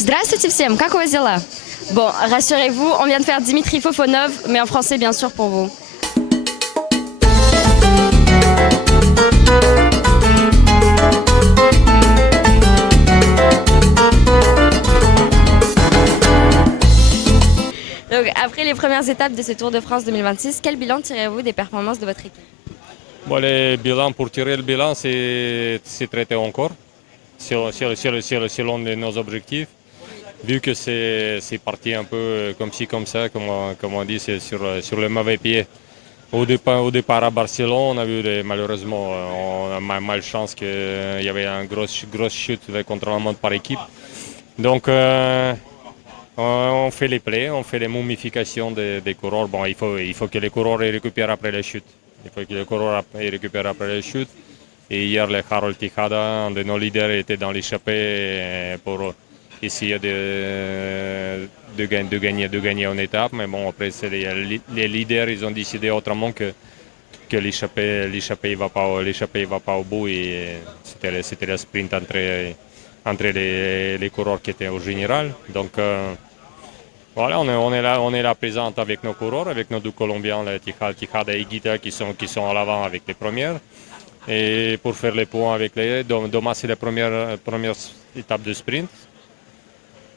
Здравствуйте всем, как у вас дела? Bon, rassurez-vous, on vient de faire Dimitri Fofonov, mais en français bien sûr pour vous. Donc, après les premières étapes de ce Tour de France 2026, quel bilan tirez-vous des performances de votre équipe? Bon, pour tirer le bilan, c'est traité encore selon nos objectifs. Vu que c'est parti un peu comme ci, comme ça, comme on dit, c'est sur le mauvais pied. Au départ à Barcelone, on a vu malheureusement, on a malchance qu'il y avait une grosse chute de contre-la-montre par équipe. Donc, on fait les plaies, on fait les momifications des coureurs. Bon, il faut que les coureurs les récupèrent après les chutes. Il faut que les coureurs récupèrent après les chutes. Et hier, le Harold Tejada, un de nos leaders, était dans l'échappée pour essayer de gagner une étape. Mais bon, après, c'est les leaders, ils ont décidé autrement que l'échappée ne va pas au bout. Et c'était le sprint entre les coureurs qui étaient au général. Donc, voilà, on est là présent avec nos coureurs, avec nos deux Colombiens, Tejada et Guita, qui sont à l'avant avec les premières. Et pour faire les points avec demain, c'est la première étape de sprint.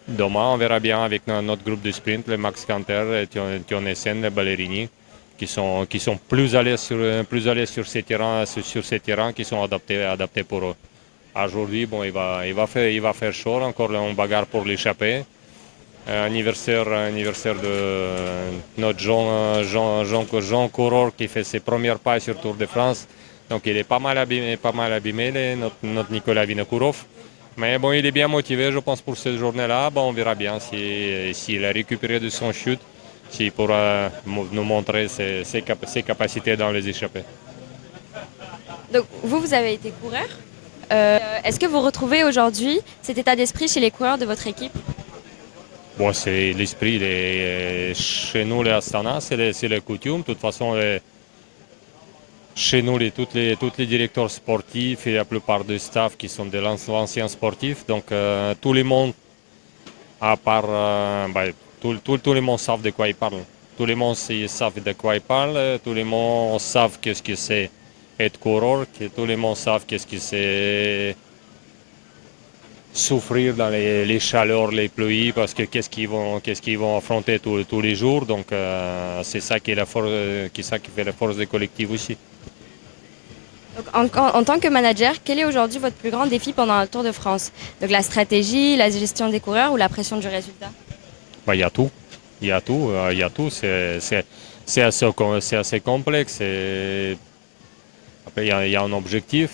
Demain, on verra bien avec notre groupe de sprint, le Max Canter, Tion Essen, les Ballerini, qui sont plus à l'aise sur ces terrains qui sont adaptés pour eux. Aujourd'hui, bon, il va faire chaud, encore une bagarre pour l'échapper. Anniversaire de notre Jean coureur qui fait ses premiers pas sur Tour de France. Donc il est pas mal abîmé notre Nicolas Vinokourov. Mais bon, il est bien motivé, je pense, pour cette journée-là. Bon, on verra bien s'il a récupéré de son chute, s'il pourra nous montrer ses capacités dans les échappées. Donc vous avez été coureur. Est-ce que vous retrouvez aujourd'hui cet état d'esprit chez les coureurs de votre équipe? Bon, c'est l'esprit. Chez nous, les Astana, c'est la coutume. De toute façon, chez nous, tous les directeurs sportifs et la plupart du staff qui sont de l'ancien sportif. Donc, tout le monde, à part, tout le monde savent de quoi ils parlent. Tout le monde savent de quoi ils parlent. Tout le monde savent qu'est-ce que c'est être coureur. Tout le monde savent qu'est-ce que c'est souffrir dans les chaleurs, les pluies, parce que qu'est-ce qu'ils vont affronter tous les jours. Donc, c'est ça qui est ça qui fait la force des collectifs aussi. Donc, en tant que manager, quel est aujourd'hui votre plus grand défi pendant un Tour de France? Donc la stratégie, la gestion des coureurs ou la pression du résultat? Il y a tout. Il y a tout. Il y a tout. C'est assez complexe. Après, il y a un objectif,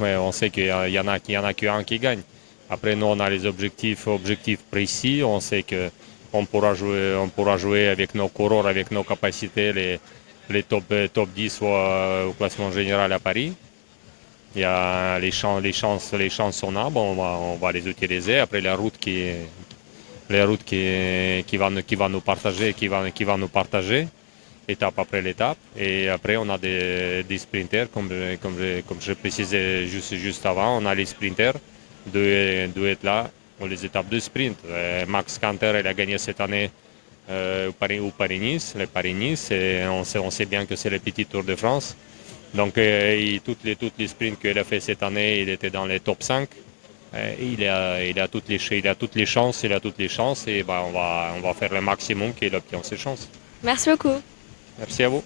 mais on sait qu'il y en a qu'un qui gagne. Après, nous, on a les objectifs précis. On sait qu'on pourra jouer avec nos coureurs, avec nos capacités, les top 10 au classement général à Paris. Il y a les chances sont là, bon, on va les utiliser. Après, la route qui va nous partager, étape après l'étape. Et après, on a des sprinters, comme je précisais juste avant, on a les sprinters, deux être là pour les étapes de sprint. Max Canter, il a gagné cette année au Paris-Nice, le Paris-Nice, et on sait bien que c'est le petit Tour de France. Donc, toutes les sprints qu'il a fait cette année, il était dans les top 5. Il a toutes les chances, et on va faire le maximum qu'il obtient ses chances. Merci beaucoup. Merci à vous.